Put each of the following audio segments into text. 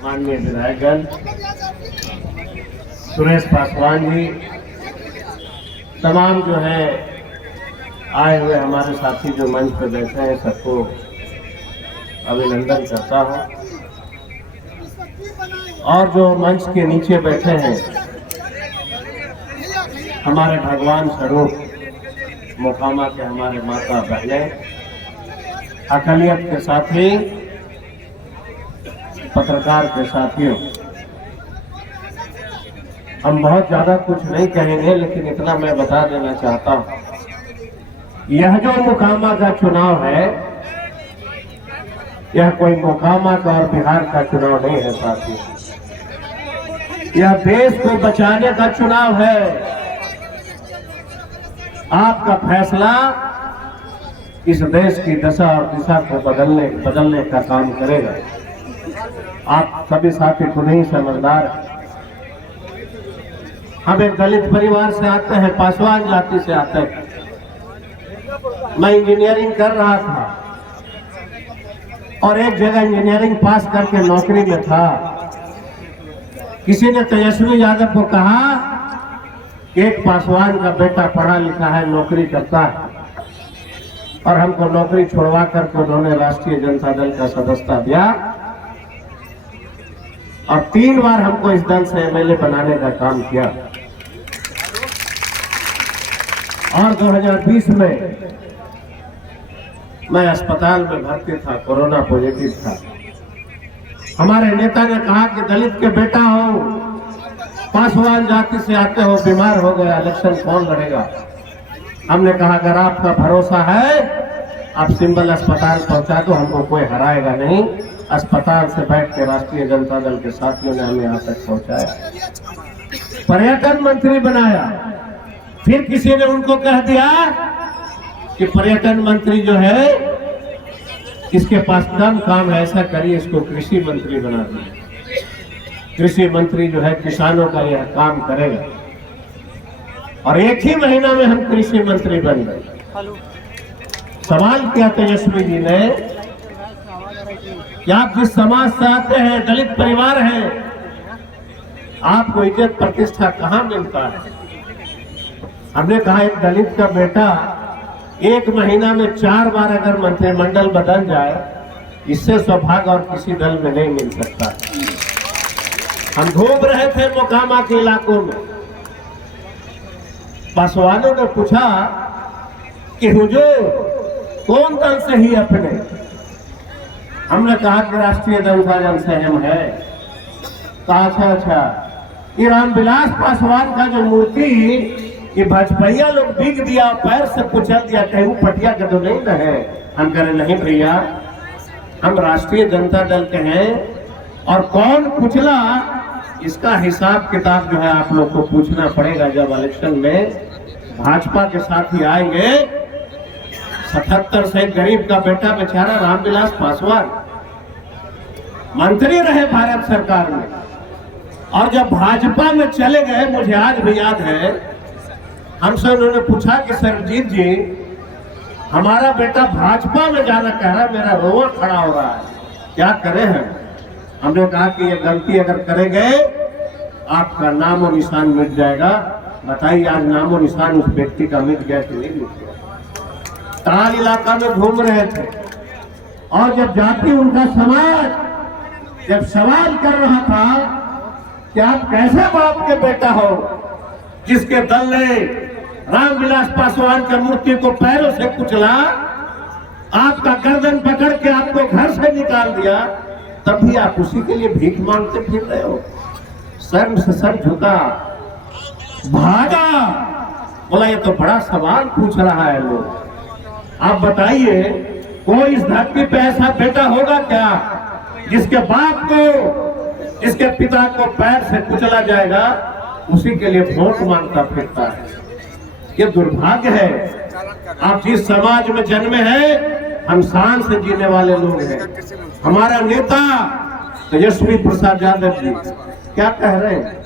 माननीय विधायकगण, सुरेश पासवान जी, तमाम जो है आए हुए हमारे साथी जो मंच पर बैठे हैं, सबको अभिनंदन करता हूं। और जो मंच के नीचे बैठे हैं हमारे भगवान स्वरूप मोकामा के हमारे माता बहनें, अकलियत के साथी, पत्रकार के साथियों, हम बहुत ज्यादा कुछ नहीं कहेंगे, लेकिन इतना मैं बता देना चाहता हूं, यह जो मोकामा का चुनाव है, यह कोई मोकामा का और बिहार का चुनाव नहीं है साथियों। यह देश को बचाने का चुनाव है। आपका फैसला इस देश की दशा और दिशा को बदलने का काम करेगा। आप सभी साथी खुद ही समझदार हैं। हम एक दलित परिवार से आते हैं, पासवान जाति से आते हैं। मैं इंजीनियरिंग कर रहा था और एक जगह इंजीनियरिंग पास करके नौकरी में था। किसी ने तेजस्वी यादव को कहा कि एक पासवान का बेटा पढ़ा लिखा है, नौकरी करता है, और हमको नौकरी छोड़वा करके उन्होंने राष्ट्रीय जनता दल का सदस्यता दिया और 3 बार हमको इस दल से एमएलए बनाने का काम किया। और 2020 में मैं अस्पताल में भर्ती था, कोरोना पॉजिटिव था। हमारे नेता ने कहा कि दलित के बेटा हो, पासवान जाति से आते हो, बीमार हो गया, इलेक्शन कौन लड़ेगा? हमने कहा अगर आपका भरोसा है, आप सिंबल अस्पताल पहुंचा दो, हमको कोई हराएगा नहीं। अस्पताल से बैठ के राष्ट्रीय जनता दल के साथियों ने हमें यहाँ तक पहुंचाया, पर्यटन मंत्री बनाया। फिर किसी ने उनको कह दिया कि पर्यटन मंत्री जो है, इसके पास कम काम है, ऐसा करिए इसको कृषि मंत्री बना दिए। कृषि मंत्री जो है किसानों का यह काम करेगा। और एक ही महीना में हम कृषि मंत्री बन गए। सवाल किया तेजस्वी जी ने कि आप जिस समाज से आते हैं, दलित परिवार है, आपको इज्जत प्रतिष्ठा कहाँ मिलता है? हमने कहा एक दलित का बेटा एक महीना में 4 बार अगर मंत्रिमंडल बदल जाए, इससे सौभाग्य और किसी दल में नहीं मिल सकता। हम घूम रहे थे मोकामा के इलाकों में, पासवानों ने पूछा कि हुजूर कौन दल से ही अपने? हमने कहा कि राष्ट्रीय जनता दल से हम है। कहा अच्छा, ये रामविलास पासवान का जो मूर्ति ये भाजपाइया लोग बिक दिया, पैर से कुचल दिया, कहीं पटिया का तो नहीं रहे? हम कह रहे नहीं भैया, हम राष्ट्रीय जनता दल के हैं, और कौन कुचला इसका हिसाब किताब जो है आप लोग को पूछना पड़ेगा। जब इलेक्शन में भाजपा के साथी आएंगे, 77 से गरीब का बेटा बेचारा रामविलास पासवान मंत्री रहे भारत सरकार में, और जब भाजपा में चले गए, मुझे आज भी याद है, हमसे उन्होंने पूछा कि सरजीत जी, हमारा बेटा भाजपा में जाना कह रहा है, मेरा रोआ खड़ा हो रहा है, क्या करें हम? हमने कहा कि ये गलती अगर करेंगे आपका नाम और निशान मिट जाएगा। बताइए आज नाम और निशान उस व्यक्ति का मिट गया कि नहीं मिट गया? ताल इलाका में घूम रहे थे और जब जाति उनका समाज जब सवाल कर रहा था कि आप कैसे बाप के बेटा हो, जिसके दल ने रामविलास पासवान की मूर्ति को पैरों से कुचला, आपका गर्दन पकड़ के आपको घर से निकाल दिया, तब भी आप उसी के लिए भीख मांगते फिर रहे हो? शर्म से सर झुका, भागा। बोला ये तो बड़ा सवाल पूछ रहा है लोग। आप बताइए, कोई इस धरती पे ऐसा बेटा होगा क्या जिसके बाप को, जिसके पिता को पैर से कुचला जाएगा, उसी के लिए वोट मांगता फिरता है? ये दुर्भाग्य है। आप जिस समाज में जन्मे हैं, हम शान से जीने वाले लोग हैं। हमारा नेता तेजस्वी प्रसाद यादव जी क्या कह रहे हैं?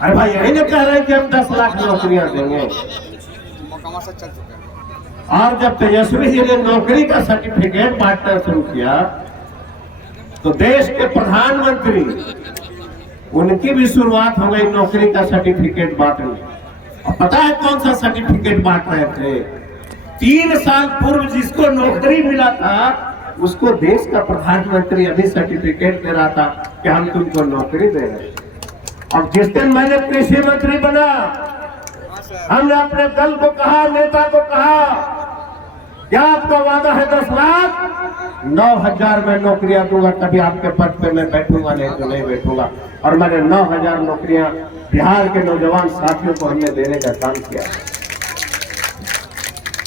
अरे भाई यही नहीं कह रहे हैं कि हम 10 लाख नौकरियां देंगे। और जब तेजस्वी जी ने नौकरी का सर्टिफिकेट बांटना शुरू किया, तो देश के प्रधानमंत्री, उनकी भी शुरुआत हो गई नौकरी का सर्टिफिकेट बांटने। और पता है कौन सा सर्टिफिकेट बांट रहे थे? 3 साल पूर्व जिसको नौकरी मिला था उसको देश का प्रधानमंत्री अभी सर्टिफिकेट दे रहा था कि हम तुमको नौकरी दे रहे हैं। अब जिस दिन मैंने कृषि मंत्री बना, हमने अपने दल को कहा, नेता को कहा, क्या आपका वादा है 10 लाख? 9,000 मैं नौकरियां दूंगा, तभी आपके पद पे मैं बैठूंगा, नहीं तो नहीं बैठूंगा। और मैंने 9,000 नौकरियां बिहार के नौजवान साथियों को हमने देने का काम किया।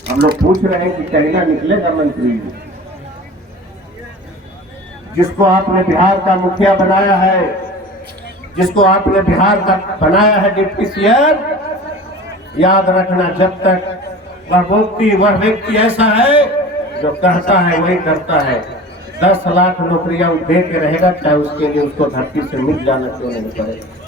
हम लोग पूछ रहे हैं कि कहना निकलेगा मंत्री, जिसको आपने बिहार का मुखिया बनाया है, जिसको आपने बिहार का बनाया है डिप्टी सीएम, याद रखना, जब तक वह व्यक्ति ऐसा है जो कहता है वही करता है। 10 लाख नौकरियां दे के रहेगा, चाहे उसके लिए उसको धरती से मिट जाना क्यों नहीं पड़ेगा।